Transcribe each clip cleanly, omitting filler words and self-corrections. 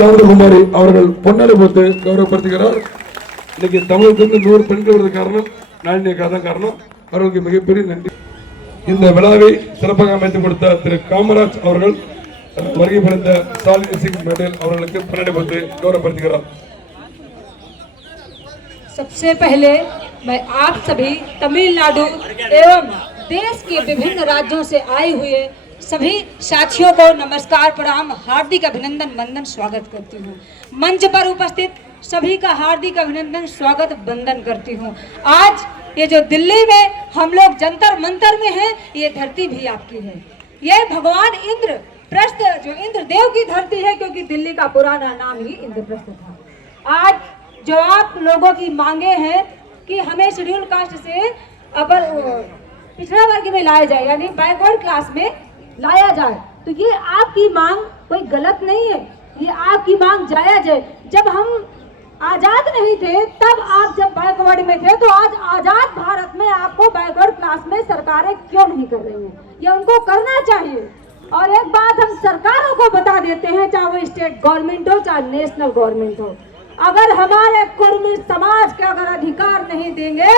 குமாரி அவர்கள் பொன்னலை போட்டு கௌரவப்படுத்துகிறார். இன்னைக்கு தமிழகத்திலிருந்து 100 பெண்கள் வருது காரணம் நாளினியக்கா தான் காரணம். அவர்களுக்கு மிகப்பெரிய நன்றி. இந்த விழாவை சிறப்பாக அமைத்து கொடுத்த திரு காமராஜ் அவர்கள் வருகை புரிந்த ஸ்டாலின் சிங் மேடல் அவர்களுக்கு பொன்னலை போட்டு கௌரவப்படுத்துகிறார். सबसे पहले मैं आप सभी तमिलनाडु एवं देश के विभिन्न राज्यों से आए हुए सभी साथियों को नमस्कार, प्रणाम, हार्दिक अभिनंदन, वंदन, स्वागत करती हूँ। मंच पर उपस्थित सभी का हार्दिक अभिनंदन, स्वागत, वंदन करती हूँ। आज ये जो दिल्ली में हम लोग जंतर मंतर में हैं, ये धरती भी आपकी है। ये भगवान इंद्रप्रस्थ जो इंद्रदेव की धरती है, क्योंकि दिल्ली का पुराना नाम ही इंद्रप्रस्थ था। आज जो आप लोगों की मांगे हैं कि हमें शेड्यूल कास्ट से अपर पिछड़ा वर्ग में लाया जाए, यानी बैकवर्ड क्लास में लाया जाए, तो ये आपकी मांग कोई गलत नहीं है, ये आपकी मांग जायज है। जब हम आजाद नहीं थे तब आप जब बैकवर्ड में थे, तो आज आजाद भारत में आपको बैकवर्ड क्लास में सरकारें क्यों नहीं कर रही हैं? ये उनको करना चाहिए। और एक बात हम सरकारों को बता देते हैं, चाहे वो स्टेट गवर्नमेंट हो चाहे नेशनल गवर्नमेंट हो, अगर हमारे कुर्मी समाज के अगर अधिकार नहीं देंगे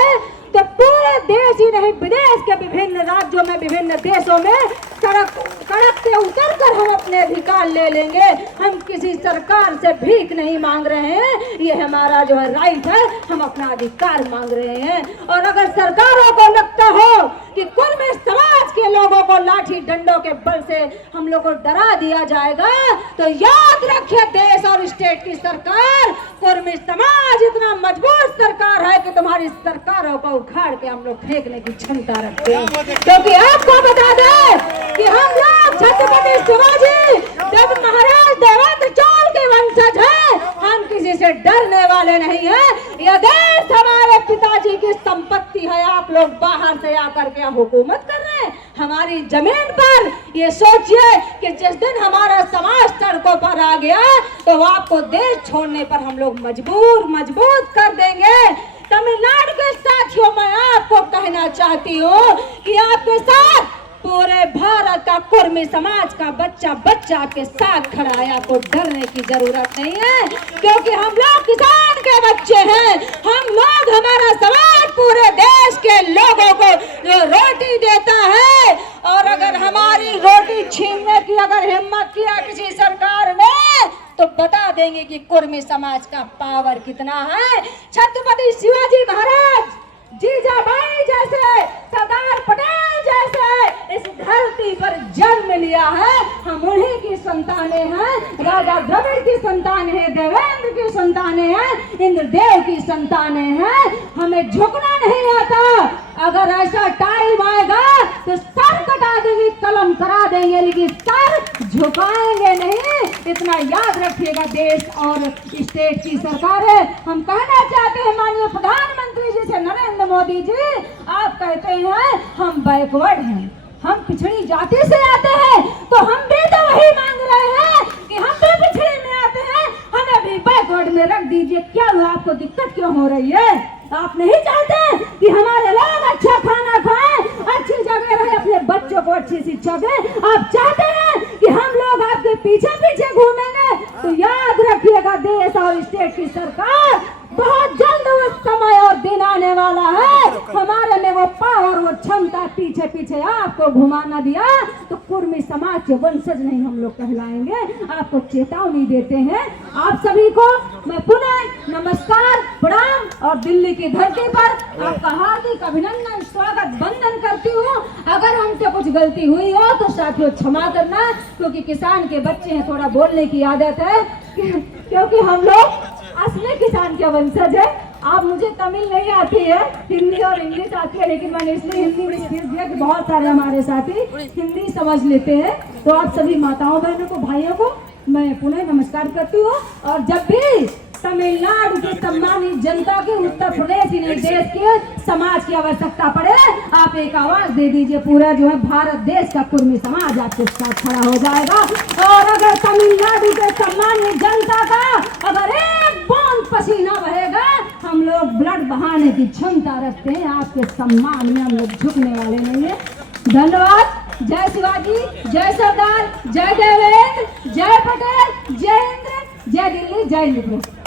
तो पूरे देश ही नहीं विदेश के विभिन्न राज्यों में विभिन्न देशों में सड़क से उतर कर हम अपने अधिकार ले लेंगे। हम किसी सरकार से भीख नहीं मांग रहे हैं, ये हमारा जो है राइट है, हम अपना अधिकार मांग रहे हैं। और अगर सरकारों को लगता हो कि कुर्मी समाज के लोगों को लाठी डंडों के बल से हम लोग को डरा दिया जाएगा, तो याद रखिए देश और स्टेट की सरकार, कुर्मी समाज इतना मजबूत सरकार है कि तुम्हारी सरकारों को उखाड़ के हम लोग फेंकने की क्षमता रखते हैं। क्योंकि आपको बता दें कि हम लोग छत्रपति शिवाजी जब महाराज देवेंद्र चोल के वंशज हैं, हम किसी से डरने वाले नहीं हैं। यह देश हमारे पिताजी की संपत्ति है, आप लोग बाहर से आकर के हुकूमत कर रहे हैं हमारी जमीन पर। ये सोचिए कि जिस दिन हमारा समाज सड़कों पर आ गया तो आपको देश छोड़ने पर हम लोग मजबूत कर देंगे। तमिलनाडु के साथियों, मैं आपको कहना चाहती हूँ कि आपके साथ पूरे भारत का कुर्मी समाज का बच्चा आपके साथ खड़ा है, आपको डरने की जरूरत नहीं है, क्योंकि हम लोग किसान के बच्चे हैं। हम लोग, हमारा समाज पूरे देश के लोगों को जो रोटी देता है, और अगर हमारी रोटी छीनने की अगर हिम्मत किया किसी सरकार ने, तो बता देंगे कि कुर्मी समाज का पावर कितना है। छत्रपति शिवाजी महाराज, जीजाबाई जैसे, सरदार पटेल जैसे इस धरती पर जन्म लिया है, हम उन्हीं की संतानें हैं। राजा द्रविड़ की संतानें हैं, देवेंद्र की संतानें हैं, इंद्रदेव की संतानें हैं। हमें झुकना नहीं आता। अगर ऐसा टाइम आएगा तो सर कटा देंगे, कलम करा देंगे, लेकिन सर झुकाएंगे नहीं। इतना याद रखिएगा। देश और स्टेट की सरकार है। हम कहना चाहते हैं माननीय प्रधानमंत्री जी से, नरेंद्र मोदी जी, आप कहते हैं हम बैकवर्ड हैं, हम पिछड़ी जाति से आते हैं, तो हम भी तो वही मांग रहे हैं कि हम भी पिछड़े में आते हैं, हमें भी बैकवर्ड में रख दीजिए। क्या हुआ, आपको दिक्कत क्यों हो रही है? आप नहीं चाहते कि हमारे लोग अच्छा खाना खाएं, अच्छी जगह रहे, अपने बच्चों को अच्छी शिक्षा दें? आप चाहते हैं कि हम लोग आपके पीछे पीछे घूमेंगे? तो याद रखिएगा, देश और स्टेट की सरकार बहुत जल्द वो समय और दिन आने वाला है, हमारे में वो पावर, वो क्षमता पीछे पीछे आपको घुमाना दिया तो कुर्मी समाज के वंशज नहीं हम लोग कहलाएंगे। आपको चेतावनी देते हैं। आप सभी को मैं पुनः नमस्कार, प्रणाम, और दिल्ली की धरती पर आपका हार्दिक अभिनंदन, स्वागत, वंदन करती हूँ। अगर हमसे कुछ गलती हुई हो तो साथियों क्षमा करना, क्योंकि किसान के बच्चे हैं, थोड़ा बोलने की आदत है, क्योंकि हम लोग असली किसान के वंशज है। आप, मुझे तमिल नहीं आती है, हिंदी और इंग्लिश आती है, लेकिन मैंने इसलिए हिंदी में स्पीच दिया कि बहुत सारे हमारे साथी हिंदी समझ लेते हैं। तो आप सभी माताओं बहनों को, भाइयों को मैं पुनः नमस्कार करती हूँ। और जब भी तमिलनाडु की सम्मानित जनता की, उत्तर प्रदेश ही नहीं देश के समाज की आवश्यकता पड़े, आप एक आवाज दे दीजिए, पूरा जो है भारत देश का कुर्मी समाज आपके साथ खड़ा हो जाएगा। और अगर तमिलनाडु के सम्मानित जनता का अगर एक बूंद पसीना बहेगा, हम लोग ब्लड बहाने की क्षमता रखते हैं। आपके सम्मान में हम लोग झुकने वाले नहीं है। धन्यवाद। जय शिवाजी, जय सरदार, जय देवेंद्र, जय पटेल, जय इंद्र। जय दिल्ली जय इंद्रप्रस्थ।